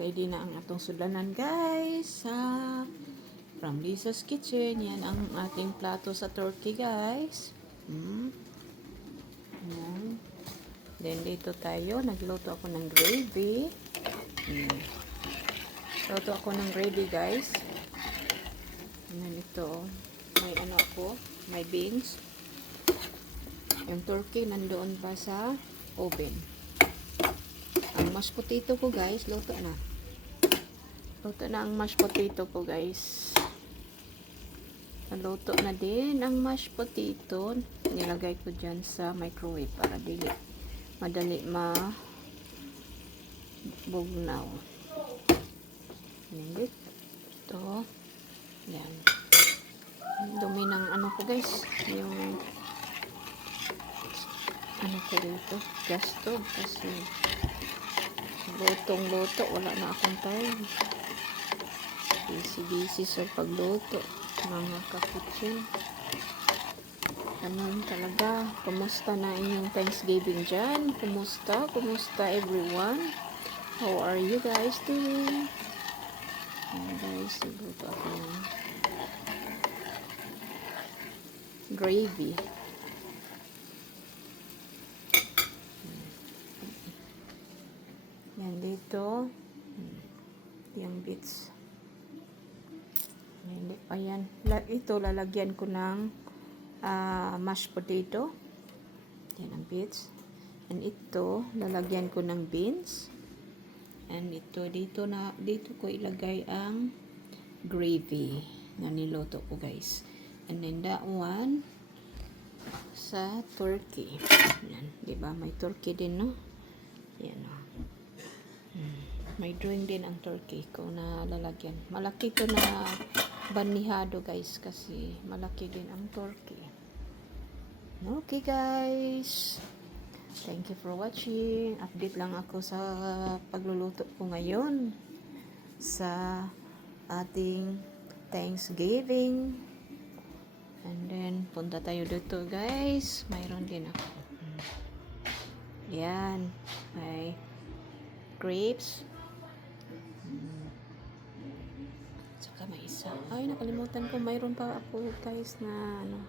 ready na ang atong sudanan guys sa from Lisa's Kitchen. Yan ang ating plato sa turkey guys. Yan. Then dito tayo, nagluto ako ng gravy. Luto ako ng gravy guys. Yan ito. May ano ako, may beans. Yung turkey nandoon pa sa oven. Ang mashed potato ko guys, luto na. Luto na ang mashed potato ko guys. Naluto na din ang mashed potato. Nilagay ko dyan sa microwave para madali bugnaw. Nindit. Ito. Yan. Dumi ng ano ko guys. Yung ano ko dito. Gas stove. Kasi lutong-luto. Wala na akong time. Busy sa pagluto. Mga ka-kitchen. Ganun talaga. Kumusta na inyong Thanksgiving dyan? Kumusta? Kumusta everyone? How are you guys doing? Guys, siguro ako ng gravy. Yan dito. Yung bits. Hindi pa yan. Ito lalagyan ko ng mashed potato. Yan ang bits. And ito lalagyan ko ng beans. And ito dito ko ilagay ang gravy na niluto ko guys. And then that one sa turkey. Yan, 'di ba? May turkey din, no? Yan, no. May drawing din ang turkey ko na lalagyan. Malaki to na banihado guys kasi malaki din ang turkey. Okay guys. Thank you for watching. Update lang ako sa pagluluto ko ngayon sa ating Thanksgiving. And then punta tayo dito guys. Mayroon din ako. Yan. May grapes. Tsaka may isa. Ay, nakalimutan ko. Mayroon pa ako guys na ano.